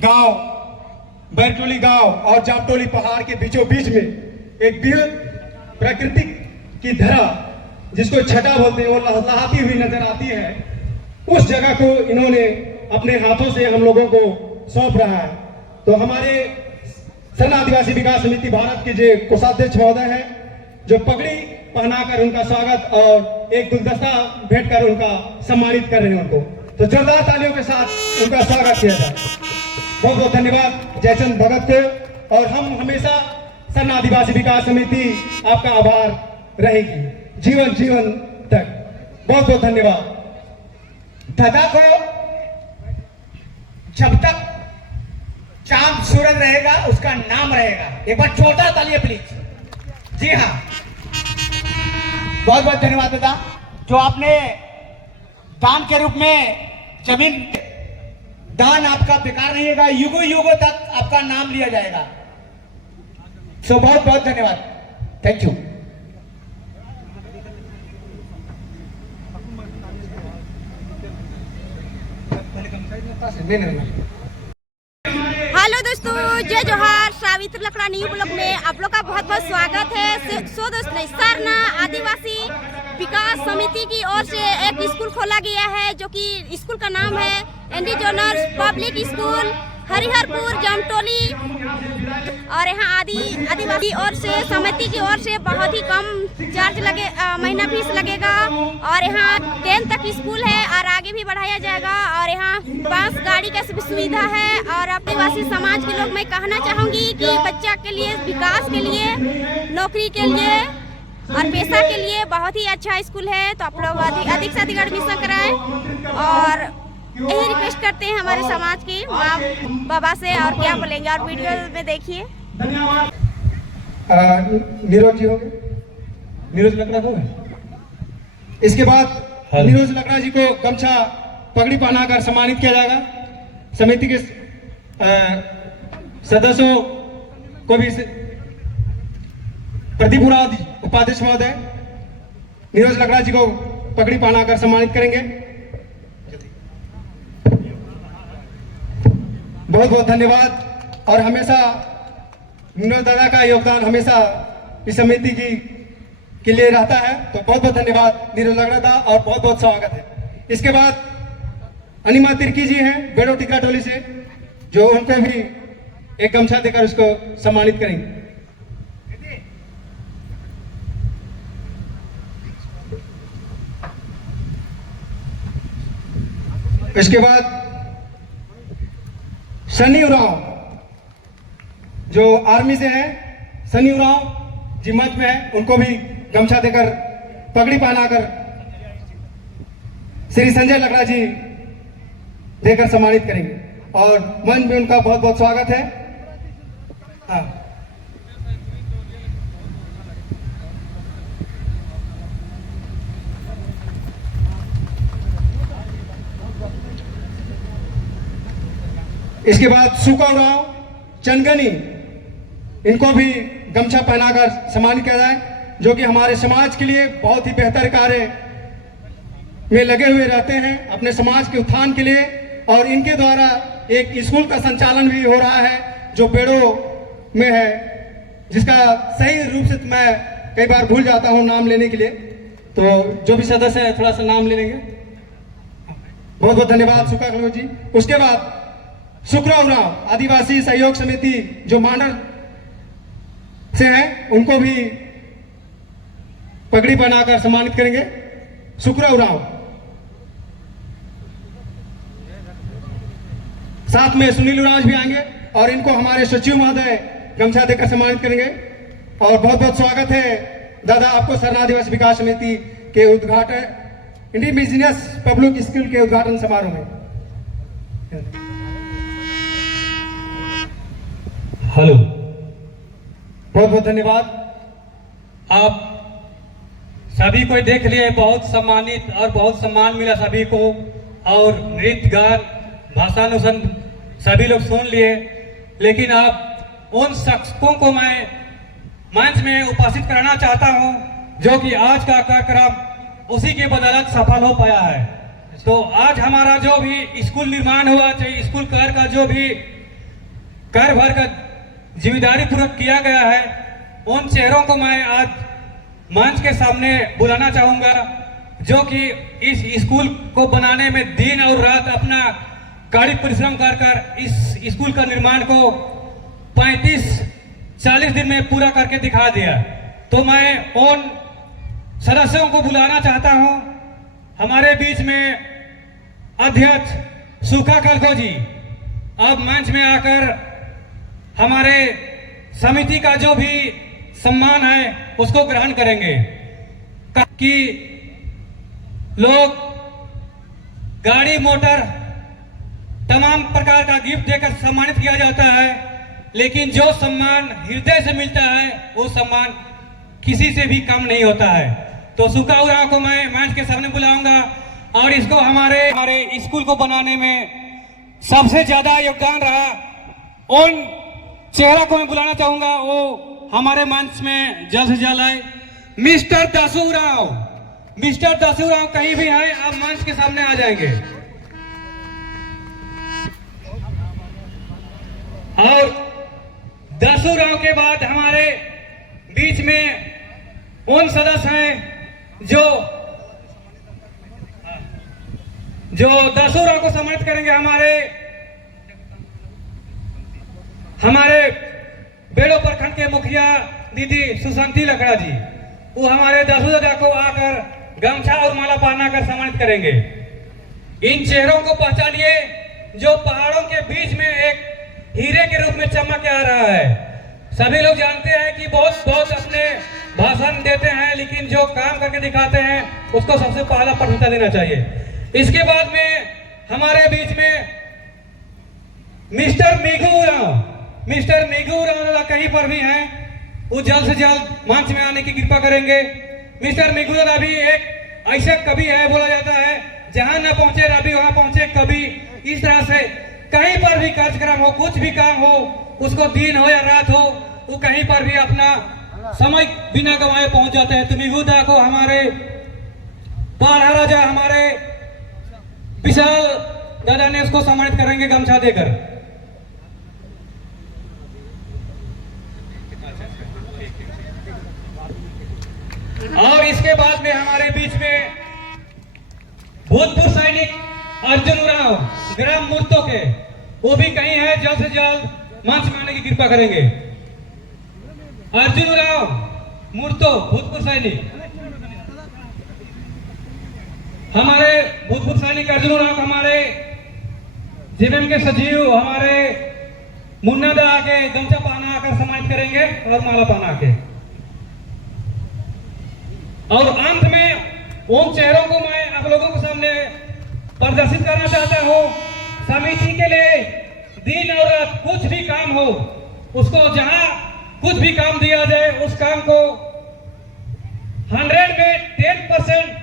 गांव बैरटोली गांव और जामटोली पहाड़ के बीचों बीच में एक बेहद प्राकृतिक की धरा जिसको छटा बोलते हैं वो लहलहाती हुई नजर आती है। उस जगह को इन्होंने अपने हाथों से हम लोगों को सौंप रहा है। तो हमारे सरना आदिवासी विकास समिति भारत के जो कोषाध्यक्ष महोदय हैं जो पगड़ी पहनाकर उनका स्वागत और एक गुलदस्ता भेंट कर उनका सम्मानित कर रहे हैं उनको। तो जोरदार तालियों के साथ उनका स्वागत किया जाए। बहुत बहुत धन्यवाद जयचंद भगत को। और हम हमेशा सरना आदिवासी विकास समिति आपका आभार रहेगी जीवन जीवन तक। बहुत बहुत धन्यवाद। दादा को जब तक चांद सूरज रहेगा उसका नाम रहेगा। एक बार जोरदार तालियां प्लीज। जी हाँ, बहुत बहुत धन्यवाद दादा, जो आपने दान के रूप में जमीन, दान आपका बेकार नहीं होगा, युगों युगों तक आपका नाम लिया जाएगा। सो बहुत बहुत धन्यवाद, थैंक यू। हेलो दोस्तों, जय जोहार। सावित्री लकड़ा न्यू ब्लॉग में आप लोग का बहुत बहुत स्वागत है। सो दोस्तों, सरना आदिवासी विकास समिति की ओर से एक स्कूल खोला गया है जो कि स्कूल का नाम है indigenous public school Hariharpur Jamtoli. और यहाँ आदिवासी ओर से समिति की ओर से बहुत ही कम चार्ज लगे, महीना फीस लगेगा। और यहाँ 10 तक स्कूल है और आगे भी बढ़ाया जाएगा। और यहाँ बस गाड़ी का सुविधा है। और आदिवासी समाज के लोग मैं कहना चाहूँगी कि बच्चा के लिए, विकास के लिए, नौकरी के लिए और पैसा के लिए बहुत ही अच्छा स्कूल है। तो आप लोग अधिक से अधिक एडमिशन कराएं और यही रिक्वेस्ट करते हैं हमारे समाज की माँ बाबा से। और क्या बोलेंगे, और वीडियो में देखिए। धन्यवाद। नीरज जी हो गए, नीरज लकड़ा हो गए। इसके बाद नीरज लकड़ा जी को गमछा पगड़ी पहनाकर सम्मानित किया जाएगा। समिति के सदस्यों को भी प्रदीप उपाध्यक्ष महोदय नीरज लकड़ा जी को पगड़ी पहनाकर सम्मानित करेंगे। बहुत बहुत धन्यवाद। और हमेशा नीरज दादा का योगदान हमेशा इस समिति के लिए रहता है। तो बहुत बहुत धन्यवाद नीरज लकड़ा दा और बहुत बहुत स्वागत है। इसके बाद अनिमा तिर्की जी हैं बेड़ो टिकरा टोली से, जो उनको भी एक गमछा देकर उसको सम्मानित करेंगे। इसके बाद सनी उरांव जो आर्मी से हैं, सनी उरांव जी मंच में है, उनको भी गमछा देकर पगड़ी पहनाकर श्री संजय लकड़ा जी देकर सम्मानित करेंगे। और मंच में उनका बहुत बहुत स्वागत है। हाँ, इसके बाद सुका उरांव चंदगनी, इनको भी गमछा पहनाकर सम्मानित किया जाए, जो कि हमारे समाज के लिए बहुत ही बेहतर कार्य में लगे हुए रहते हैं अपने समाज के उत्थान के लिए। और इनके द्वारा एक स्कूल का संचालन भी हो रहा है जो बेड़ो में है, जिसका सही रूप से मैं कई बार भूल जाता हूं नाम लेने के लिए। तो जो भी सदस्य है थोड़ा सा नाम ले लेंगे। बहुत बहुत धन्यवाद सुका खलो जी। उसके बाद सुखराव राव आदिवासी सहयोग समिति जो मांडर से है, उनको भी पगड़ी बनाकर सम्मानित करेंगे। सुखराव राव, साथ में सुनील उरांव भी आएंगे और इनको हमारे सचिव महोदय गमछा देकर सम्मानित करेंगे। और बहुत बहुत स्वागत है दादा आपको सरना आदिवासी विकास समिति के उद्घाटन इंडिजिनस पब्लिक स्कूल के उद्घाटन समारोह में। हेलो, बहुत बहुत धन्यवाद। आप सभी को देख लिए, बहुत सम्मानित और बहुत सम्मान मिला सभी को। और नृत्य गान भाषानुसन सभी लोग सुन लिए। लेकिन आप उन शख्सों को मैं मंच में उपस्थित कराना चाहता हूं जो कि आज का कार्यक्रम उसी के बदौलत सफल हो पाया है। तो आज हमारा जो भी स्कूल निर्माण हुआ, चाहे स्कूल कार्य का जो भी कार्यभार का जिम्मेदारी पूर्वक किया गया है, उन चेहरों को मैं आज मंच के सामने बुलाना चाहूँगा, जो कि इस स्कूल को बनाने में दिन और रात अपना कड़ी परिश्रम कर इस स्कूल का निर्माण को 35-40 दिन में पूरा करके दिखा दिया। तो मैं उन सदस्यों को बुलाना चाहता हूं। हमारे बीच में अध्यक्ष सुखा कलको जी अब मंच में आकर हमारे समिति का जो भी सम्मान है उसको ग्रहण करेंगे। कि लोग गाड़ी मोटर तमाम प्रकार का गिफ्ट देकर सम्मानित किया जाता है, लेकिन जो सम्मान हृदय से मिलता है वो सम्मान किसी से भी कम नहीं होता है। तो सुखा उरांव को मैं मंच के सामने बुलाऊंगा और इसको हमारे स्कूल को बनाने में सबसे ज्यादा योगदान रहा उन चेहरा को मैं बुलाना चाहूंगा, वो हमारे मंच में जल्द से जल्द आए। मिस्टर दासू राव कहीं भी है, आप मंच के सामने आ जाएंगे। और दासू राव के बाद हमारे बीच में उन सदस्य हैं जो दासू राव को सम्मानित करेंगे। हमारे बेड़ो प्रखंड के मुखिया दीदी सुशांति लकड़ा जी, वो हमारे दासू दादा को आकर गमछा और माला पहनाकर सम्मानित करेंगे। इन चेहरों को पहचानिए जो पहाड़ों के बीच में एक हीरे के रूप में चमक आ रहा है। सभी लोग जानते हैं कि बहुत अपने भाषण देते हैं, लेकिन जो काम करके दिखाते हैं उसको सबसे पहला प्राथमिकता देना चाहिए। इसके बाद में हमारे बीच में मिस्टर मेघू राव कहीं पर भी हैं, वो जल्द से जल्द मंच में आने की कृपा करेंगे। मिस्टर मेघू दादा भी एक ऐसा कवि है, बोला जाता है जहां न पहुंचे रवि वहां पहुंचे कवि। इस तरह से कहीं पर भी कार्यक्रम हो, कुछ भी काम हो, उसको दिन हो या रात हो, वो कहीं पर भी अपना समय बिना गंवाए पहुंच जाते हैं। तो मेघू दादा को हमारे पाला राजा हमारे विशाल दादा ने उसको सम्मानित करेंगे गमछा देकर। और इसके बाद में हमारे बीच में भूतपूर्व सैनिक अर्जुन उरांव ग्राम मूर्तो के, वो भी कहीं है, जल्द से जल्द मंच में आने की कृपा करेंगे। अर्जुन उरांव मूर्तो भूतपूर्व सैनिक, हमारे भूतपूर्व सैनिक अर्जुन उरांव हमारे जीवन के सचिव हमारे मुन्ना दा आके गमछा पहना आकर सम्मानित करेंगे और माला पहना के। और अंत में उन चेहरों को मैं आप लोगों के सामने प्रदर्शित करना चाहता हूं। समिति के लिए दिन और रात कुछ भी काम हो, उसको जहां कुछ भी काम दिया जाए उस काम को 100 में 10%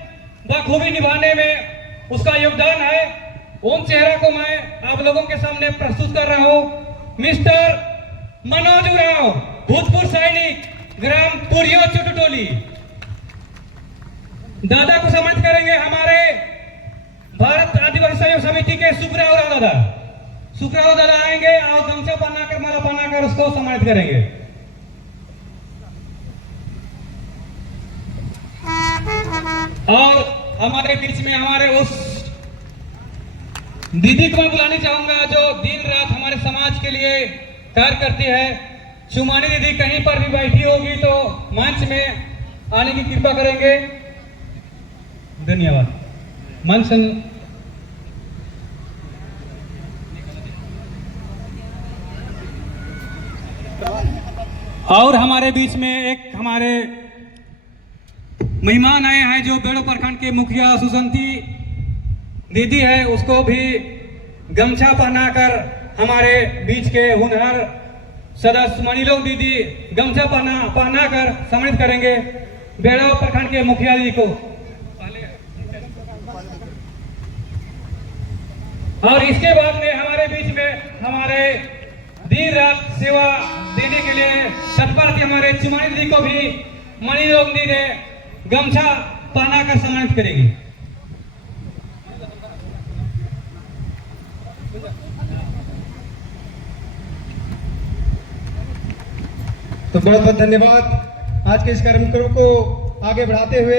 बखूबी निभाने में उसका योगदान है। उन चेहरों को मैं आप लोगों के सामने प्रस्तुत कर रहा हूं। मिस्टर मनोज उरांव भूतपूर्व सैनिक ग्राम पुरियो चुटटोली, दादा को सम्मानित करेंगे हमारे भारत आदिवासी सहयोग समिति के सुखराव दादा आएंगे और गमछा पहनाकर माला पहनाकर उसको सम्मानित करेंगे। और हमारे बीच में हमारे उस दीदी को मैं बुलानी चाहूंगा जो दिन रात हमारे समाज के लिए कार्य करती है। चुमानी दीदी कहीं पर भी बैठी होगी तो मंच में आने की कृपा करेंगे। धन्यवाद। मंच और हमारे बीच में एक हमारे मेहमान आए हैं जो बेड़ो प्रखंड के मुखिया सुशांति दीदी है, उसको भी गमछा पहनाकर हमारे बीच के हुनर सदस्य मनीलोक दीदी गमछा पहनाकर सम्मानित करेंगे बेड़ो प्रखंड के मुखिया जी को। और इसके बाद में हमारे बीच में हमारे दिन रात सेवा देने के लिए तत्पर थी हमारे चुमानी दीदी को भी मनीलोक दीदी ने गमछा पहनाकर सम्मानित करेगी। तो बहुत बहुत धन्यवाद। आज के इस कार्यक्रम को आगे बढ़ाते हुए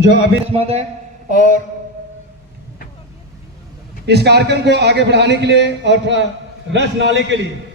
जो अभी है और इस कार्यक्रम को आगे बढ़ाने के लिए और थोड़ा रस नाले के लिए